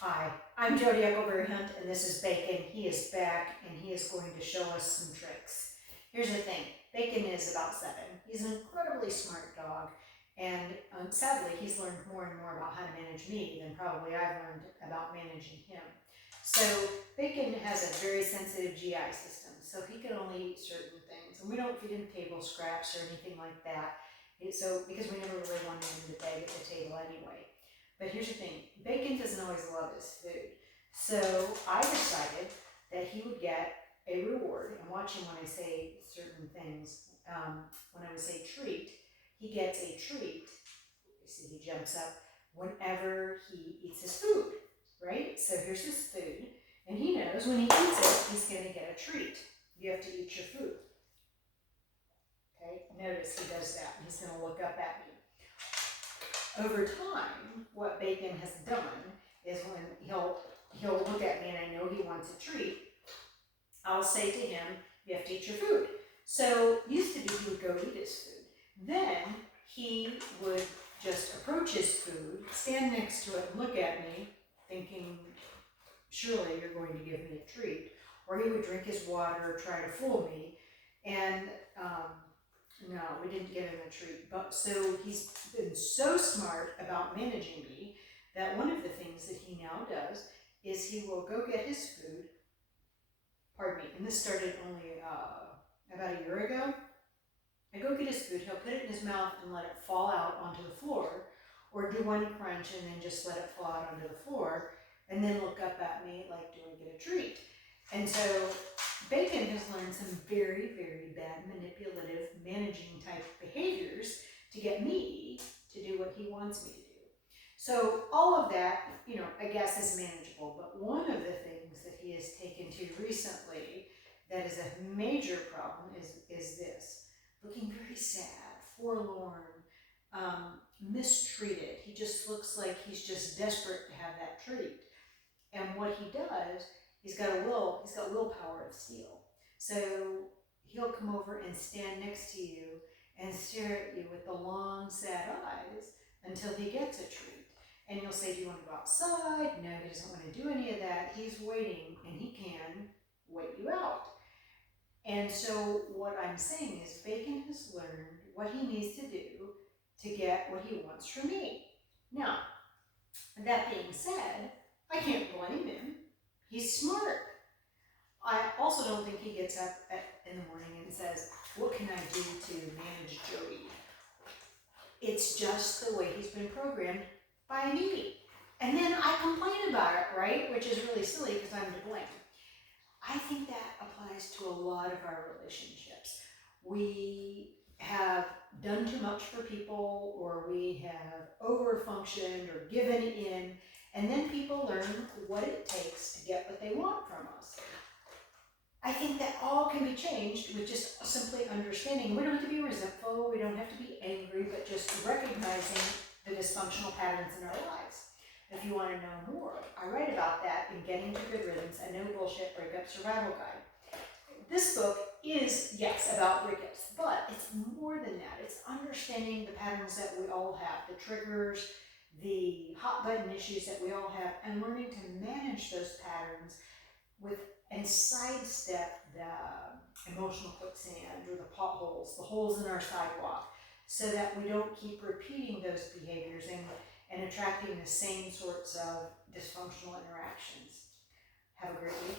Hi, I'm Jody Eckleberry-Hunt, and this is Bacon. He is back, and he is going to show us some tricks. Here's the thing. Bacon is about 7. He's an incredibly smart dog, and sadly, he's learned more and more about how to manage me than probably I've learned about managing him. So Bacon has a very sensitive GI system, so he can only eat certain things, and we don't feed him table scraps or anything like that. Because we never really wanted him to beg at the table anyway. But here's the thing, Bacon doesn't always love his food. So I decided that he would get a reward, and watch him when I say certain things. When I would say treat, he gets a treat. You see, he jumps up whenever he eats his food, right? So here's his food, and he knows when he eats it, he's gonna get a treat. You have to eat your food. Okay, notice he does that, and he's gonna look up at me. Over time, what Bacon has done is when he'll look at me and I know he wants a treat, I'll say to him, you have to eat your food. So used to be he would go eat his food. Then he would just approach his food, stand next to it and look at me, thinking, surely you're going to give me a treat. Or he would drink his water, try to fool me, and no, we didn't give him a treat. But so he's been so smart about managing me that one of the things that he now does is he will go get his food. Pardon me, and this started only about a year ago. I go get his food, he'll put it in his mouth and let it fall out onto the floor, or do one crunch and then just let it fall out onto the floor, and then look up at me like, do I get a treat? And so Bacon has learned some very, very bad manipulative managing type behaviors to get me to do what he wants me to do. So all of that, I guess is manageable, but one of the things that he has taken to recently that is a major problem is this. Looking very sad, forlorn, mistreated. He just looks like he's just desperate to have that treat. And what he does, he's got willpower of steel. So he'll come over and stand next to you and stare at you with the long, sad eyes until he gets a treat. And you'll say, do you want to go outside? No, he doesn't want to do any of that. He's waiting, and he can wait you out. And so what I'm saying is Bacon has learned what he needs to do to get what he wants from me. Now, that being said, I can't blame him. He's smart. I also don't think he gets up in the morning and says, what can I do to manage Jody? It's just the way he's been programmed by me. And then I complain about it, right? Which is really silly because I'm to blame. I think that applies to a lot of our relationships. We have done too much for people, or we have overfunctioned or given in, and then people learn what it takes to get what they want from us. I think that all can be changed with just simply understanding. We don't have to be resentful, we don't have to be angry, but just recognizing the dysfunctional patterns in our lives. If you want to know more, I write about that in Getting to Good Riddance, a no bullshit breakup survival guide. This book is, yes, about breakups, but it's more than that. It's understanding the patterns that we all have, the triggers, the hot button issues that we all have, and learning to manage those patterns and sidestep the emotional quicksand or the potholes, the holes in our sidewalk, so that we don't keep repeating those behaviors and attracting the same sorts of dysfunctional interactions.